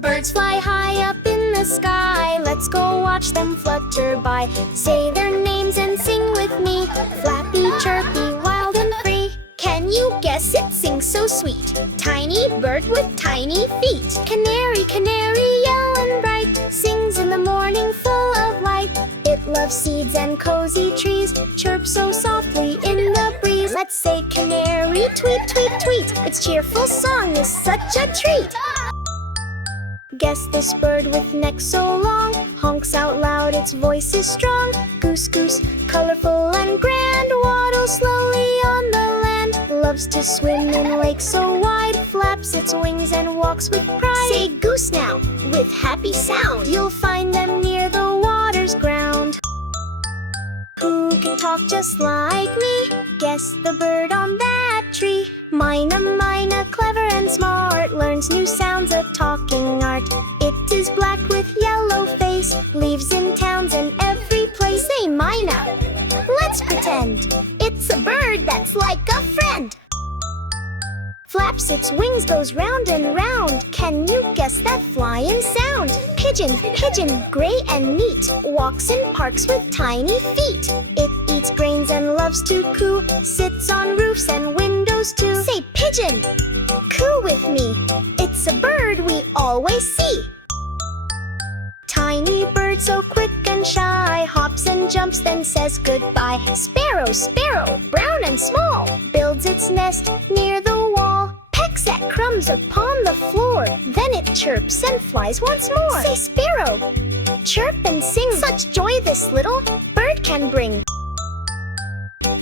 Birds fly high up in the sky. Let's go watch them flutter by. Say their names and sing with me. Flappy, chirpy, wild and free. Can you guess it sings so sweet? Tiny bird with tiny feet. Canary, canary, yellow and bright. Sings in the morning full of light. It loves seeds and cozy trees. Chirps so softly in the breeze. Let's say canary, tweet, tweet, tweet. Its cheerful song is such a treat. Guess this bird with neck so long honks out loud, its voice is strong. Goose, goose, colorful and grand, waddles slowly on the land. Loves to swim in lakes so wide, flaps its wings and walks with pride. Say goose now, with happy sound. You'll find them near the water's ground. Who can talk just like me? Guess the bird on that tree. Mina, mina, clever and smart, learns new sounds, a talking art. It is black with yellow face, lives in towns and every place. Say Mina, let's pretend it's a bird that's like a friend. Flaps its wings, goes round and round. Can you guess that flying sound? Pigeon, pigeon, gray and neat, walks in parks with tiny feet. It eats grains and loves to coo, sits on roofs and windows too. Say pigeon, coo with me. It's a bird we always see. Tiny bird so quick and shy, hops and jumps then says goodbye. Sparrow, sparrow, brown and small, builds its nest near the wall. Pecks at crumbs upon the floor, then it chirps and flies once more. Say sparrow, chirp and sing, such joy this little bird can bring.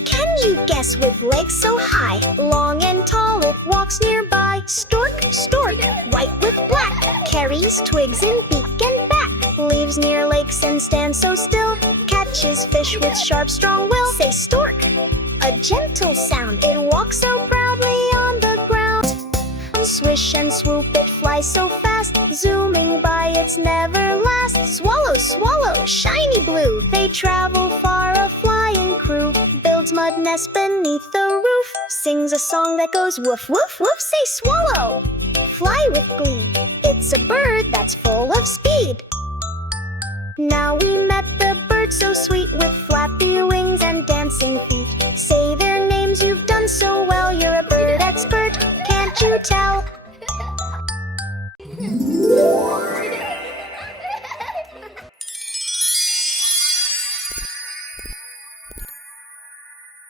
Can you guess with legs so high, long and tall it walks nearby? Stork, stork, white with black, carries twigs in beak and back. Lives near lakes and stands so still, catches fish with sharp strong will. Say stork, a gentle sound, it walks so proudly on the ground. Swish and swoop it flies so fast, zooming by its never last. Swallow, swallow, shiny blue, they travel far, a flying crew. Builds mud nests beneath the roof, sings a song that goes woof, woof, woof. Say swallow, fly with glee, it's a bird that's full of speed. Now we met the bird so sweet with flappy wings and dancing feet.